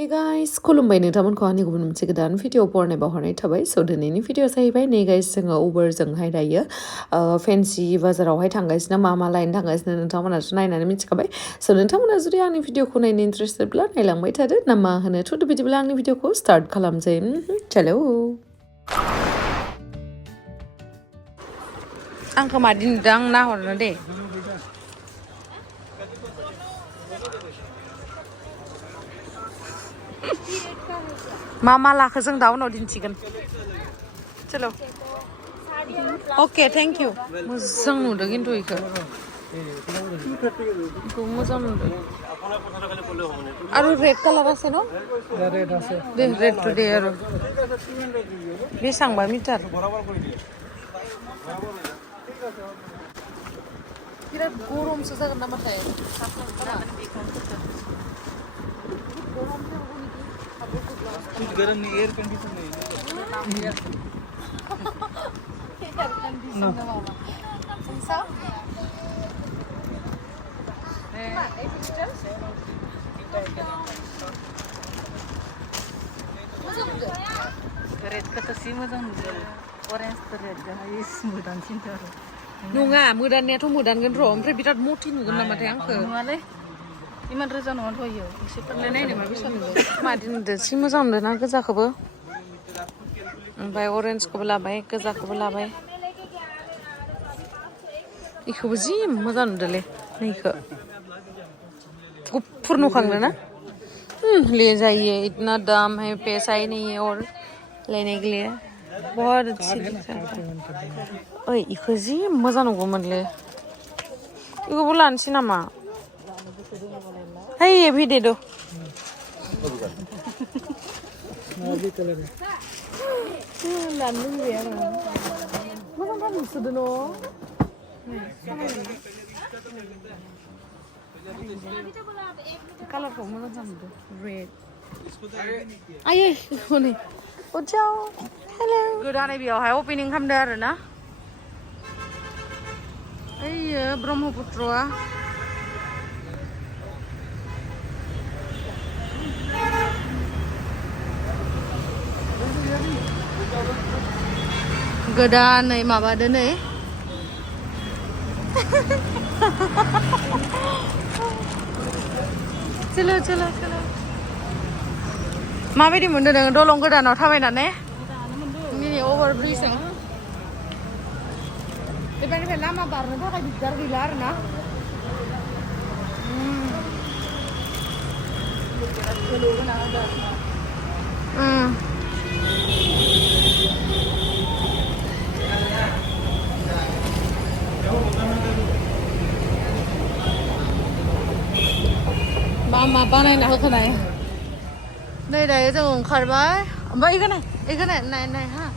Hey guys, Khulumbai Minina ani gumun moनसे गोदान video बरनाय बावहरनाय थाबाय सो दिनैनि भिडिअ जाहैबाय नै गाइस जोङो उबरजोंहाय दायो फेन्सि बाजारावहाय थांगासिनो मा लायनो थांगासिनो नोंथांमोनाथ' नायनानै मिथिखाबाय सो नोंथांमोना जुदि आंनि भिडिअखौ नायनो इन्ट्रेस्टेडब्ला नायलांबाय थादो ना मा होनो थ'दो बिदिब्ला आंनि भिडिअखौ स्टार्ट खालामसै चलो आंखौ मादि नुदों आं नाहरनो दे मा लाखो जों दा उनाव दिन्थिगोन चलो ओके थैंक यू मोजां नुदों खिन्थु इखौ मोजां नुदों आरो रेड कालार আছে न रेड আছে दे रेड तो दे आरो बेसांबा मिटार बिराद गरमसो जागोन नामाथाय कुछ गर्म नहीं एयर कंडीशन नहीं एयर कंडीशन ना मामा संसा रेड का तसी मोजां नुदों ऑरेंज तो रेड गाइस मोदानसिन थार नङा मोदाननायाथ' मोदानगोन र' ओमफ्राय बिराद मथि नुगोन नामाथाय आंखो नङालै इमान रोजा नङा थ'यो एसे फोरलाय नायनो मा बेसा नुदों मादि नुदों सि मोजां नुदों ना गोजाखौबो ओमफ्राय अरेन्जखौबो लाबाय गोजाखौबो लाबाय इखौबो जि मोजां नुदोंलै नैखौ गुफुर नुखांदों ना ले जाइए इतना दाम है पैसा ही नहीं है और लेने के लिए बहुत अच्छी ओइ इखौ जि मोजां नुगौमोनलै इखौबो लानोसै नामा Hey, ये भी दे दो कालारखौ मोजां नुदों रेड आयै हनै उजाव हेलो गोदानै बेयावहाय ओपनिं खालामदों आरो ना ओइयो ब्रह्मपुत्रआ गोदानै माबादो नै चलो चलो चलो माबायदि मोनदों नोङो दलं गोदानाव थाबायनानै मिनि अभार ब्रिजजों एबारनिफ्राय लामा बारनो थाखाय दिगदार गैला आरो ना मा बानायना होखानाय नै दायो जों ओंखारबाय ओमफ्राय इखौ नाय हा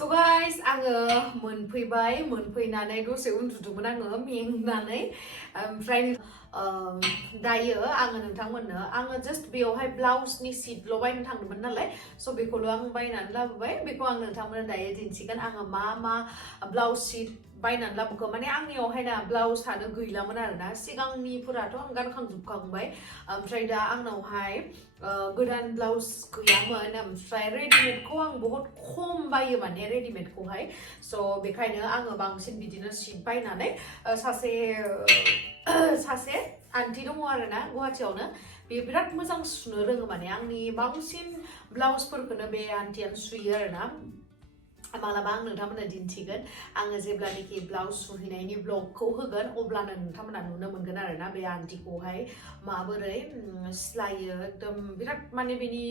So guys, आङो मोनफैनानै दसे उन्दुदोंमोन आङो मेंनानै ओमफ्राय दायो आङो नोंथांमोननो आङो जस्ट बेयावहाय ब्लाउसनि सिटल' बायनो थांदोंमोन नालाय स' बेखौल' आं बायनानै लाबोबाय बेखौ आं नोंथांमोननो दायो दिन्थिगोन आङो मा ब्लाउस सिट बायनानै लाबोखो माने आंनियावहाय ना ब्लाउसानो गैलामोन आरोना सिगांनिफोराथ' आं गानखांजोबखांबाय ओमफ्राय दा आंनावहाय गोदान ब्लाउस गैयामोन ओमफ्राय रेडिमेडखौ आं बहुत खम बायो माने रेडिमेडखौहाय स' बेखायनो आङो बांसिन बिदिनो सिट बायनानै सासे आन्टि दङ आरोना गुवाहाटीयावनो बे बिराद मोजां सुनो रोङो माने आंनि बांसिन ब्लाउसफोरखौनो बे आन्टियानो सुयो आरोना मालाबा आं नोंथांमोननो दिन्थिगोन आङो जेब्लानोखि ब्लाउस सुहैनायनि ब्लगखौ होगोन अब्लानो नोंथांमोना नुनो मोनगोन आरोना बे आन्टिखौहाय माबोरै सिलायो एकदम बिराद माने बेनि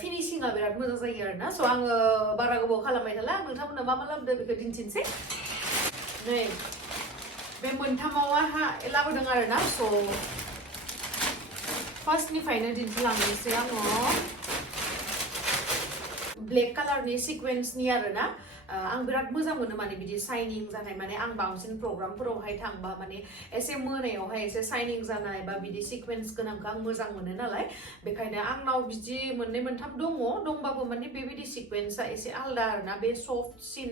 फिनिशिंआ बिराद मोजां जायो आरोना स' आङो बारा गोबाव खालामबाय नालाय आं नोंथांमोननो मा लाबोदों बेखौ दिन्थिनोसै नै बे मोनथामावहा लाबोदों आरोना स' फार्स्टनिफ्रायनो दिन्थिलांनोसै आङो ब्लेक कालारनि सिक्वेन्सनि आरोना आं बिराद मोजां मोनो माने बिदि शाइनिं जानाय माने आं बांसिन प्रग्रामफोरावहाय थांबा माने एसे मोनायावहाय एसे शाइनिं जानाय बा बिदि सिक्वेन्स गोनांखौ आं मोजां मोनो नालाय बेखायनो आंनाव बिदि मोननै मोनथाम दंबाबो माने बेबायदि सिक्वेन्सआ एसे आलदा आरोना बे सफ्टसिन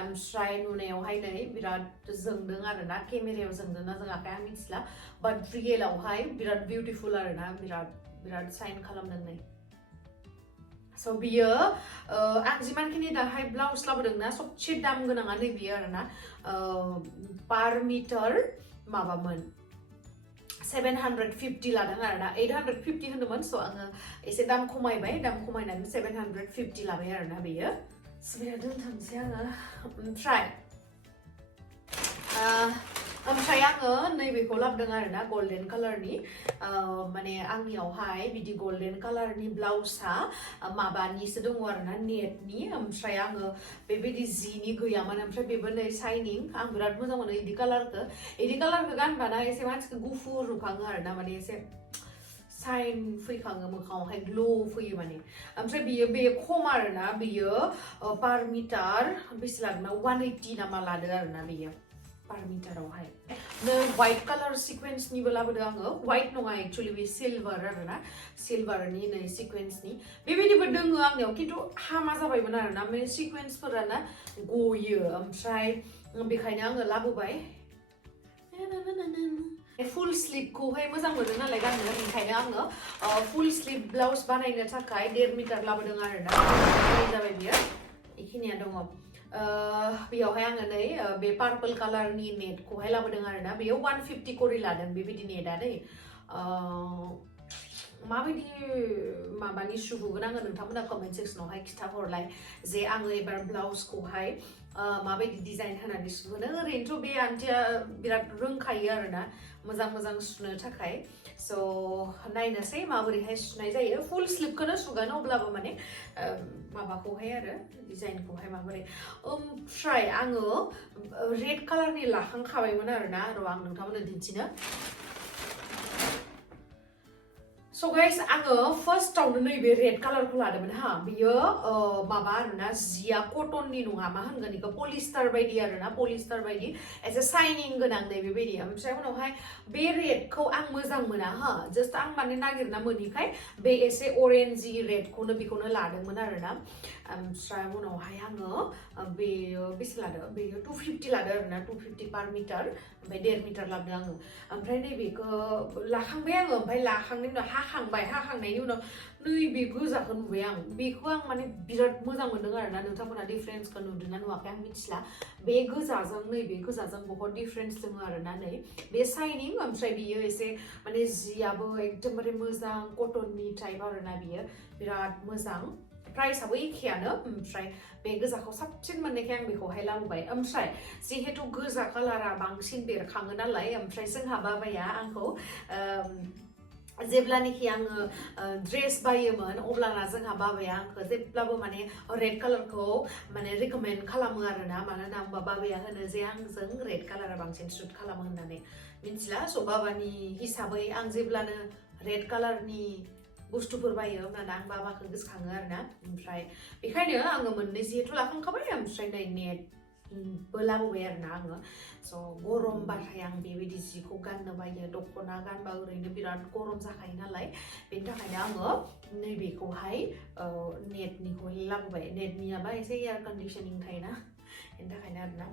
ओमफ्राय नुनायावहाय नै बिराद जोंदों आरोना केमेरायाव जोंदों ना जोङाखै आं मिथिला बाट रियेलावहाय बिराद बिउटिफुल आरोना बिराद शाइन खालामदों नै So बियो आं जिमानखिनि दाहाय ब्लाउस लाबोदोंना सबसे दाम गोनाङा नै बियो आरोना पार मिटार माबामोन 750 लादों आरोना 850 होनदोंमोन स' आङो एसे दाम खमायबाय दाम खमायनानै 750 लाबाय आरोना बेयो बिराद दोनथांसै आङो ओमफ्राय आङो नैबेखौ लाबोदों आरोना गल्डेन कालारनि माने आंनियावहाय बिदि गल्डेन कालारनि ब्लाउसआ माबानिसो दङ आरोना नेटनि ओमफ्राय आङो बेबायदि जिनि गैयामोन ओमफ्राय बेबो नै शाइनिं आं बिराद मोजां मोनो इदि कालारखौ गानबाना एसे मानसिखौ गुफुर नुखाङो आरोना माने एसे शाइन फैखाङो मोखाङावहाय ग्लो फैयो माने ओमफ्राय बे खम आरोना बियो पार मिटार बेसे लादोंना 180 नामा लादो आरोना बेयो पार मिटारावहाय व्हाइट कालार सिक्वेन्सनिबो लाबोदों आङो व्हाइट नङा एक्चुअलि बे सिलभार आरोना सिलभारनि नै सिक्वेन्सनि बेबायदिबो दोङो आंनियाव खिन्थु हामा जाबायमोन आरोना बे सिक्वेन्सफोराना गयो ओमफ्राय बेखायनो आङो लाबोबाय फुल स्लिभखौहाय मोजां मोनो नालाय गाननो ओंखायनो आङो फुल स्लिभ ब्लाउस बानायनो थाखाय 1.5 मिटार लाबोदों आरोना जाबाय बियो बेखिनिया दङ बेयावहाय आङो नै बे पार्पल कालारनि नेटखौहाय लाबोदों आरोना बेयाव 150 करि लादों बेबायदि नेटआ दै माबायदि माबानि सुहोगोन आङो नोंथांमोना कमेन्ट सेक्सनावहाय खिथाहरलाय जे आङो एबार ब्लाउसखौहाय माबायदि डिजाइन होनानै सुहोनो ओरैनोथ' बे आन्टिया बिराद रोंखायो आरोना मोजां सुनो थाखाय स' नायनोसै माबोरैहाय सुनाय जायो फुल स्लिभखौनो सुगोन अब्लाबो माने माबाखौहाय आरो डिजाइनखौहाय माबोरै ओमफ्राय आङो रेड कालारनि लाखांखाबायमोन आरोना र' आं नोंथांमोननो दिन्थिनो So guys, आङो फार्स्टआवनो नैबे रेड कालारखौ लादोंमोन हा बियो माबा आरोना जिया कटननि नङा मा होनगोन बेखौ पलिस्टार बायदि आरोना पलिस्टार बायदि एसे शाइनिं गोनां नै बेबायदि ओमफ्राय उनावहाय बे रेडखौ आं मोजां मोना हा जास्ट आं माने नागिरना मोनिखाय बे एसे अरेन्जि रेडखौनो बेखौनो लादोंमोन आरोना ओमफ्राय उनावहाय आङो बेयो बेसे लादों बेयो 250 लादों आरोना 250 पार मिटार ओमफ्राय 1.5 मिटार लाबोदों आङो ओमफ्राय नैबेखौ लाखांबाय आङो ओमफ्राय लाखांनायनि उनाव हाखांनायनि उनाव नैबे गोजाखौ नुबाय आं बेखौ आं माने बिराद मोजां मोनदों आरोना नोंथांमोना डिफारेन्सखौ नुदोंना नुवाखै आं मिथिला बे गोजाजों नैबे गोजाजों बहुत डिफारेन्स दङ आरोना नै बे शाइनिं ओमफ्राय बियो एसे माने जियाबो एकदमबारे मोजां कटननि टाइप आरोना बियो बिराद मोजां प्राइसआबो एखेयानो ओमफ्राय बे गोजाखौ साबसिन मोननायखाय आं बेखौहाय लाबोबाय ओमफ्राय जिहेतु गोजा कालारा बांसिन बेरखाङो नालाय ओमफ्राय जोंहा बाबाया आंखौ जेब्लानोखि आङो ड्रेस बायोमोन अब्लाना जोंहा बाबाया आंखौ जेब्लाबो माने रेड कालारखौ माने रिकमेन्ड खालामो आरोना मानोना होनबा बाबाया होनो जे आंजों रेड कालारा बांसिन सुट खालामो होननानै मिथिला स' बाबानि हिसाबै आं जेब्लानो रेड कालारनि बुस्थुफोर बायो होननानै आं बाबाखौ गोसोखाङो आरोना ओमफ्राय बेखायनो आङो मोननै जिहेतु लाखांखाबाय ओमफ्राय नै नेटबो लाबोबाय आरोना आङो स' गरमबाथाय आं बेबायदि जिखौ गाननो बायो दख'ना गानबा ओरैनो बिराद गरम जाखायो नालाय बेनि थाखायनो आङो नैबेखौहाय नेटनिखौहाय लाबोबाय नेटनियाबा एसे एयार कन्डिसनिं थायोना बेनि थाखायनो आरोना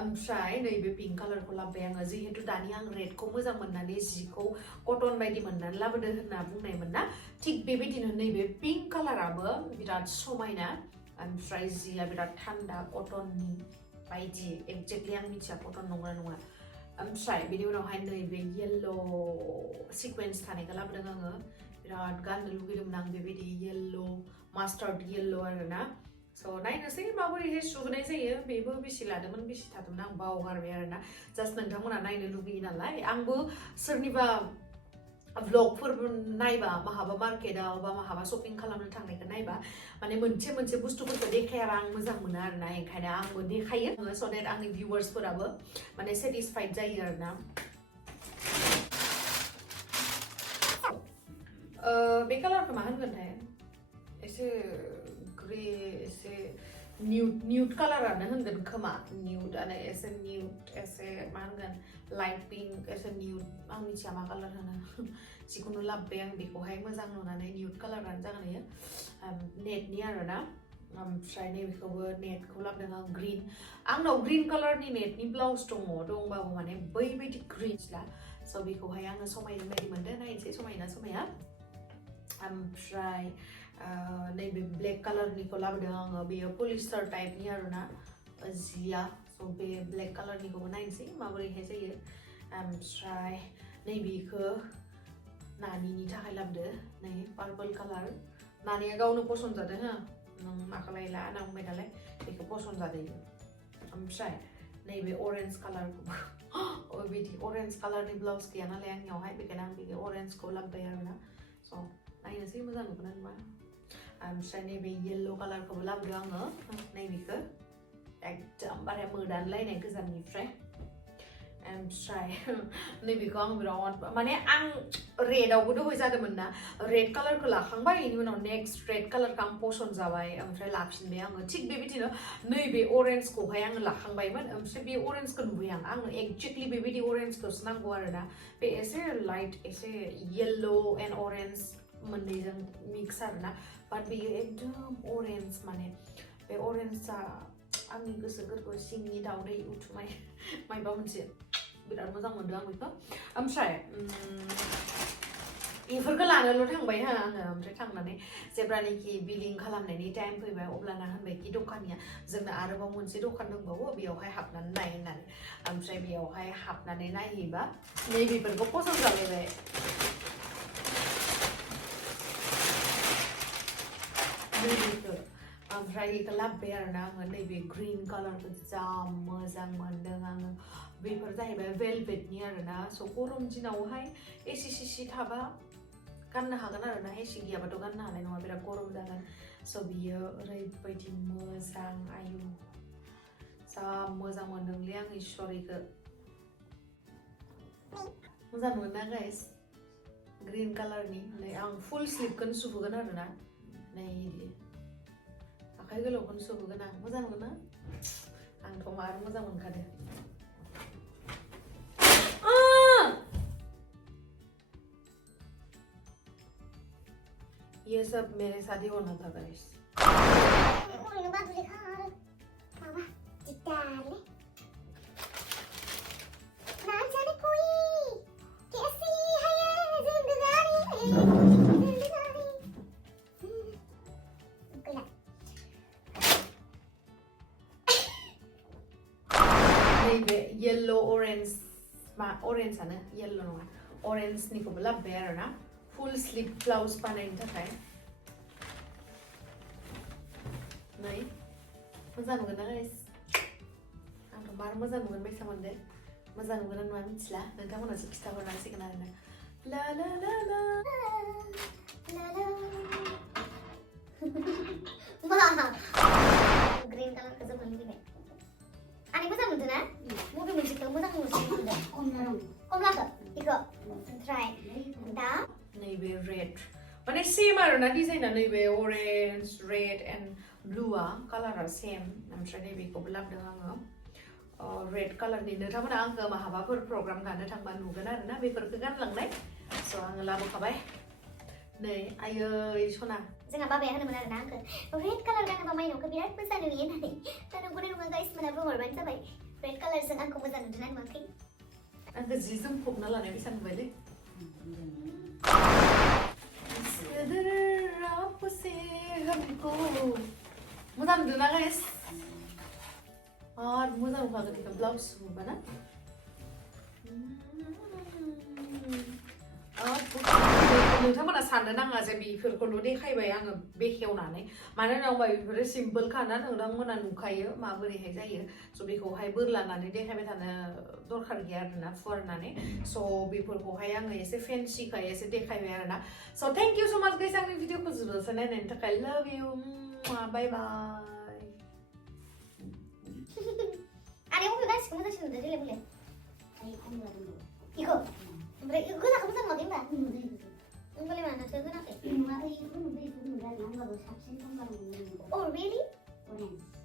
ओमफ्राय नैबे पिंक कालारखौ लाबोबाय आङो जिहेतु दानि आं रेडखौ मोजां मोननानै जिखौ कटन बायदि मोननानै लाबोदो होनना बुंनायमोन ना थिग बेबायदिनो नैबे पिंक कालाराबो बिराद समायना ओमफ्राय जिया बिराद थान्दा कटननि बायदि एक्जेक्टलि आं मिथिया कटन नंगौना नङा ओमफ्राय बेनि उनावहाय नैबे येल्ल' सिक्वेन्स थानायखौ लाबोदों आङो बिराद गाननो लुगैदोंमोन आं बेबायदि येल्ल' मास्टार्ड येल्ल' आरोना स' नायनोसै माबोरैहाय सुहोनाय जायो बेबो बेसे लादोंमोन बेसे थादोंमोन आं बावगारबाय आरोना जास्ट नोंथांमोना नायनो लुगैयो नालाय आंबो सोरनिबा व्लगफोर नायबा माहाबा मार्केटाव बा माहाबा शपिं खालामनो थांनायखौ नायबा माने मोनसे बुस्थुफोरखौ देखायाबा आं मोजां मोनो आरोना ओंखायनो आंबो देखायो स' देट आंनि भिउवार्सफोराबो माने सेटिसफाइड जायो आरोना बे कालारखौ मा होनगोनथाय एसे ग्रे एसे nude color होनगोन खोमा nude आरो एसे nude एसे मा होनगोन light pink एसे nude आं मिथिया मा color होनो जिखुनु लाबोबाय आं बेखौहाय मोजां नुनानै nude color-आनो जागोन इयो नेटनि आरोना ओमफ्राय नैबेखौबो नेटखौ लाबोदों आं ग्रीन आंनाव ग्रीन कालारनि नेटनि ब्लाउस दंबाबो माने बैबायदि ग्रीनला स' बेखौहाय आङो समायनाय बायदि मोनदों नायनोसै समायना समाया ओमफ्राय नैबे ब्लेक कालारनिखौ लाबोदों आङो बेयो पलिस्टार टाइपनि आरोना जिया स' बे ब्लेक कालारनिखौबो नायनोसै माबोरैहाय जायो ओमफ्राय नैबेखौ नानिनि थाखाय लाबोदो नै पार्पल कालार नानिया गावनो पसन्द जादों हो नों माखौ लायला होनना बुंबाय नालाय बेखौ पसन्द जादों ओमफ्राय नैबे अरेन्ज कालारखौबो बिदि अरेन्ज कालारनि ब्लाउस गैया नालाय आंनियावहाय बेखायनो आं बे अरेन्जखौ लाबोबाय आरोना स' नायनोसै मोजां नुगोन ना नुआ ओमफ्राय नैबे येल्ल' कालारखौबो लाबोदों आङो नैबेखौ एकदमबारे मोदानलायनाय गोजाननिफ्राय ओमफ्राय नैबेखौ आं बिराद माने आं रेडआवबो दहाय जादोंमोन ना रेड कालारखौ लाखांबाय बेनि उनाव नेक्स्ट रेड कालारखौ आं पसन्द जाबाय ओमफ्राय लाफिनबाय आङो थिग बेबायदिनो नैबे अरेन्जखौहाय आङो लाखांबायमोन ओमफ्राय बे अरेन्जखौ नुबाय आंनो एक्जेक्टलि बेबायदि अरेन्जखौसो नांगौ आरोना बे एसे लाइट एसे येल्ल' एन्ड अरेन्ज मोननैजों मिक्स आरोना बाट बेयो एकदम अरेन्ज माने बे अरेन्जआ आंनि गोसो गोरबो सिंनि दावदै उथुमाय मायबा मोनसे बिराद मोजां मोनदों आं बेखौ ओमफ्राय बेफोरखौ लानोल' थांबाय हा आङो ओमफ्राय थांनानै जेब्लानाखि बिलिं खालामनायनि टाइम फैबाय अब्लाना होनबायखि दखानिया जोंना आरोबाव मोनसे दखान दंबावो बेयावहाय हाबनानै नाय होननानै ओमफ्राय बेयावहाय हाबनानै नायहैबा नैबेफोरखौ पसन्द जालायबाय नैबेखौ ओमफ्राय बेखौ लाबोबाय आरोना आङो नैबे ग्रीन कालारखौ जा मोजां मोनदों आङो बेफोर जाहैबाय वेलवेटनि आरोना स' गरम दिनावहाय एसि सिसि थाबा गाननो हागोन आरोना एसि गैयाबाथ' गाननो हानाय नङा बिराद गरम जागोन स' बियो ओरैबायदि मोजां आयु जा मोजां मोनदोंलै आं इसोरखौ मोजां मोना गाइस ग्रीन कालारनि नै आं फुल स्लिभखौनो सुहोगोन आरोना नै इदि आखाइ गोलावखौनो सुहोगोन आं मोजां मोना आंथ' मार मोजां मोनखादों ये सब मेरे साथ ही होना था गाइस येल्लो ऑरेंज आनो येल्लो नङा ऑरेंजनिखौबो लाबोबाय आरोना फुल स्लीव ब्लाउस बानायनो थाखाय नै मोजां नुगोन ना गाइस आंथ' मार मोजां नुगोन बायसा मोनदों मोजां नुगोन ना नुआ मिथिला नोंथांमोनासो खिथाहरनांसिगोन आरोना ला ला ला ला ग्रीन कालारखौ जोबोद लुबैबाय आंनि मोजां मोनदों ना बबे मोनसेखौ मोजां मोनदों कमलाखौ बेखौ ओमफ्राय दा नैबे रेड माने सेम आरोना डिजाइना नैबे ऑरेंज रेड एन्ड ब्लुआ कालारा सेम ओमफ्राय नैबेखौबो लाबोदों आङो रेड कालारनि नोंथांमोना आंखौ माहाबाफोर प्रग्राम गानो थांबा नुगोन आरोना बेफोरखौ गानलांनाय स' आङो लाबोखाबाय नै आयै सना जोंहा बाबाया होनोमोन आरोना आंखौ रेड कालार गानोबा माइनावखौ बिराद मोजां नुयो होननानै दा नंगौना नङा गाइस मोना बुंहरबानो जाबाय रेड कालारजों आंखौ मोजां नुदोंना नुवाखै आंखौ जि जोमफबना लानाय बेसा नुबायलै मोजां नुदोंना गाइस आरो मोजां नुखागोन बेखौ ब्लाउस सुबा ना नोंथांमोना साननो नाङा जे बेफोरखौल' देखायबाय आङो बेखेवनानै मानो होनोबा बेफोरो सिम्पोलखाना नोंथांमोना नुखायो माबोरैहाय जायो स' बेखौहाय बोरलानानै देखायबाय थानो दरखार गैया आरोना फुवारनानै स' बेफोरखौहाय आङो एसे फेन्सिखाय एसे देखायबाय आरोना स' थेंक इउ स' माच गाइस आंनि भिडिअखौ जोबजासे नायनायनि थाखाय लाभ इउ बाय बाय आरो बबे गासिखौ मोजांसिन नुदों देलाय बुंलाय इखौ ओमफ्राय गोजाखौ मोजां नुवाखै होनबा होनबालाय मानोथो होनाखै नुवाखै इखौ नुदों इखौ नुदों आरोना होनबाबो साबसिन कमला नुदों Oh really? अरेन्ज